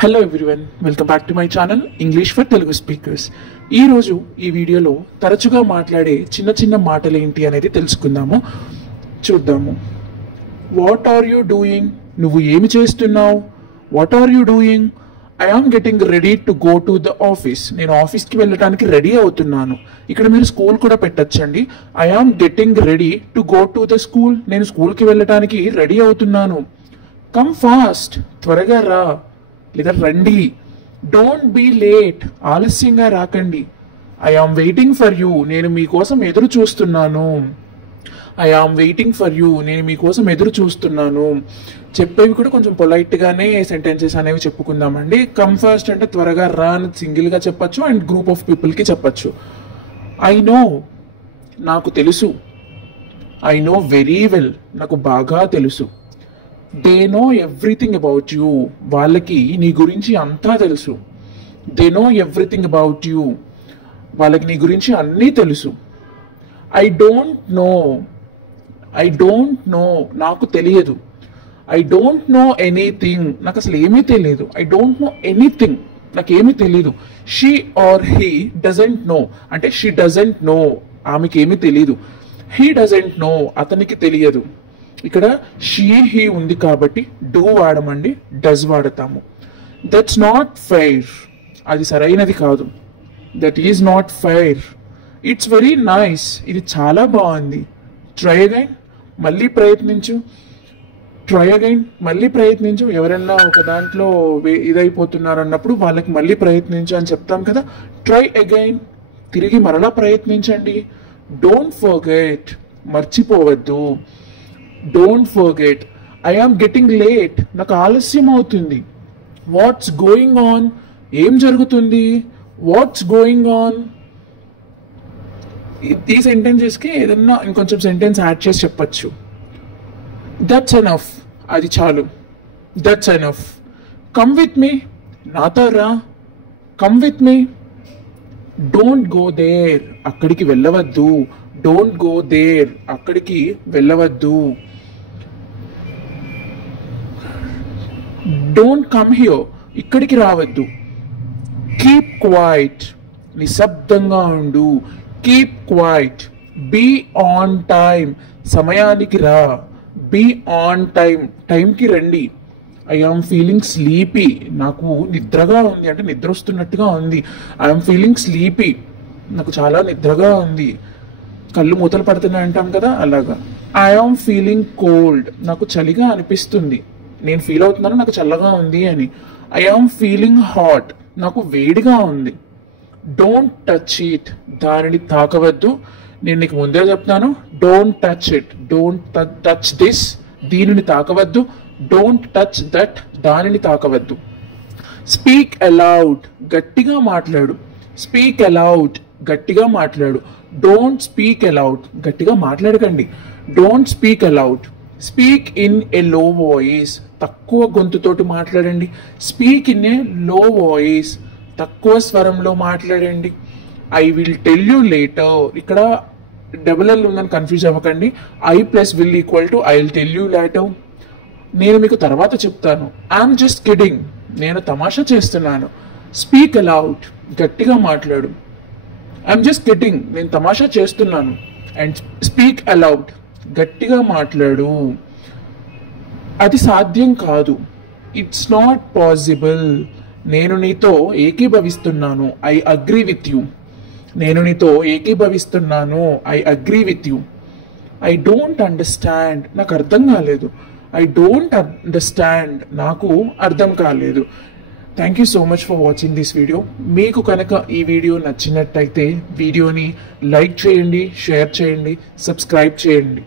Hello everyone, welcome back to my channel English for Telugu speakers. ఈరోజు ఈ వీడియోలో తరచుగా మాట్లాడే చిన్న చిన్న మాటలు ఏంటి అనేది తెలుసుకుందాము, చూద్దాము. What are you doing? నువ్వు ఏమి చేస్తున్నావు? What are you doing? I am getting ready to go to the office. నేను ఆఫీస్కి వెళ్ళడానికి రెడీ అవుతున్నాను. ఇక్కడ మీరు స్కూల్ కూడా పెట్టచ్చండి. I am getting ready to go to the school. నేను స్కూల్కి వెళ్ళడానికి రెడీ అవుతున్నాను. కమ్ ఫాస్ట్, త్వరగా రా లేదా రండి. డోంట్ బీ లేట్, ఆలస్యంగా రాకండి. I am waiting for you, నేను మీకోసం ఎదురు చూస్తున్నాను. I am waiting for you, నేను మీకోసం ఎదురు చూస్తున్నాను. చెప్పేవి కూడా కొంచెం పొలైట్గానే సెంటెన్సెస్ అనేవి చెప్పుకుందామండి. కమ్ ఫాస్ట్ అంటే త్వరగా రా అని సింగిల్గా చెప్పచ్చు అండ్ గ్రూప్ ఆఫ్ పీపుల్కి చెప్పచ్చు. ఐ నో, నాకు తెలుసు. ఐ నో వెరీ వెల్, నాకు బాగా తెలుసు. They know everything about you, వాళ్ళకి నీ గురించి అంతా తెలుసు. They know everything about you, వాళ్ళకి నీ గురించి అన్నీ తెలుసు. I don't know, I don't know, నాకు తెలియదు. ఐ డోంట్ నో ఎనీథింగ్, నాకు అసలు ఏమీ తెలియదు. ఐ డోంట్ నో ఎనీథింగ్, నాకు ఏమీ తెలియదు. She or he doesn't know అంటే షీ డజంట్ నో, ఆమెకి ఏమీ తెలియదు. హీ డజంట్ నో, అతనికి తెలియదు. ఇక్కడ షీ హీ ఉంది కాబట్టి డూ వాడమండి, డస్ వాడతాము. దట్స్ నాట్ ఫెయిర్, అది సరైనది కాదు. That is not fair. It's very nice, ఇది చాలా బాగుంది. ట్రై అగైన్, మళ్ళీ ప్రయత్నించు. ట్రై అగైన్, మళ్ళీ ప్రయత్నించు. ఎవరైనా ఒక దాంట్లో ఇదైపోతున్నారు అన్నప్పుడు వాళ్ళకి మళ్ళీ ప్రయత్నించు అని చెప్తాం కదా. ట్రై అగైన్, తిరిగి మరలా ప్రయత్నించండి. డోంట్ ఫర్గెట్, మర్చిపోవద్దు. Don't forget. I am getting late, నాకు ఆలస్యం అవుతుంది. వాట్స్ గోయింగ్ ఆన్, ఏం జరుగుతుంది? What's going on. ఈ సెంటెన్సెస్కి ఏదన్నా ఇంకొంచెం సెంటెన్స్ యాడ్ చేసి చెప్పచ్చు. దట్స్ ఎనఫ్, అది చాలు. That's enough. Come with me, నాతో రా. Come with me. Don't go there, అక్కడికి వెళ్ళవద్దు. డోంట్ గో దేర్, అక్కడికి వెళ్ళవద్దు. డోంట్ కమ్ హియర్, ఇక్కడికి రావద్దు. కీప్ క్వైట్, నిశ్శబ్దంగా ఉండు. Keep quiet. Be on time, సమయానికి రా. బీ ఆన్ టైమ్, టైంకి రండి. ఐ ఆమ్ ఫీలింగ్ స్లీపీ, నాకు నిద్రగా ఉంది అంటే నిద్ర వస్తున్నట్టుగా ఉంది. ఐ ఆమ్ ఫీలింగ్ స్లీపీ, నాకు చాలా నిద్రగా ఉంది. కళ్ళు మూతలు పడుతున్నాయి అంటాం కదా, అలాగా. ఐ ఆమ్ ఫీలింగ్ కోల్డ్, నాకు చలిగా అనిపిస్తుంది. నేను ఫీల్ అవుతున్నాను నాకు చల్లగా ఉంది అని. ఐ ఆమ్ ఫీలింగ్ హాట్, నాకు వేడిగా ఉంది. డోంట్ టచ్ ఇట్, దానిని తాకవద్దు. నేను నీకు ముందే చెప్తాను, don't touch it. Don't touch this, దీనిని తాకవద్దు. డోంట్ టచ్ దట్, దానిని తాకవద్దు. స్పీక్ అలౌడ్, గట్టిగా మాట్లాడు. స్పీక్ అలౌడ్, గట్టిగా మాట్లాడు. డోంట్ స్పీక్ అలౌడ్, గట్టిగా మాట్లాడకండి. Don't speak allowed. Speak in a లో వాయిస్, తక్కువ గొంతుతోటి మాట్లాడండి. స్పీక్ ఇన్ ఏ లో వాయిస్, తక్కువ స్వరంలో మాట్లాడండి. I will tell you later, ఇక్కడ డబుల్ ఎల్ ఉందని కన్ఫ్యూజ్ అవ్వకండి. I plus will equal to I will tell you later. నేను మీకు తర్వాత చెప్తాను. ఐఎమ్ జస్ట్ కిడింగ్, నేను తమాషా చేస్తున్నాను. స్పీక్ అలౌడ్, గట్టిగా మాట్లాడు. ఐఎమ్ జస్ట్ కిడింగ్, నేను తమాషా చేస్తున్నాను. అండ్ స్పీక్ అలౌడ్, గట్టిగా మాట్లాడు. అది సాధ్యం కాదు. ఇట్స్ నాట్ పాసిబుల్, నేను నీతో ఏకీభవిస్తున్నాను. ఐ అగ్రీ విత్ యూ, నేను నీతో ఏకీభవిస్తున్నాను. I agree with you. I don't understand, నాకు అర్థం కాలేదు. ఐ డోంట్ అండర్స్టాండ్, నాకు అర్థం కాలేదు. Thank you so much for watching this video. మీకు కనుక ఈ వీడియో నచ్చినట్టయితే వీడియోని లైక్ చేయండి, షేర్ చేయండి, సబ్స్క్రైబ్ చేయండి.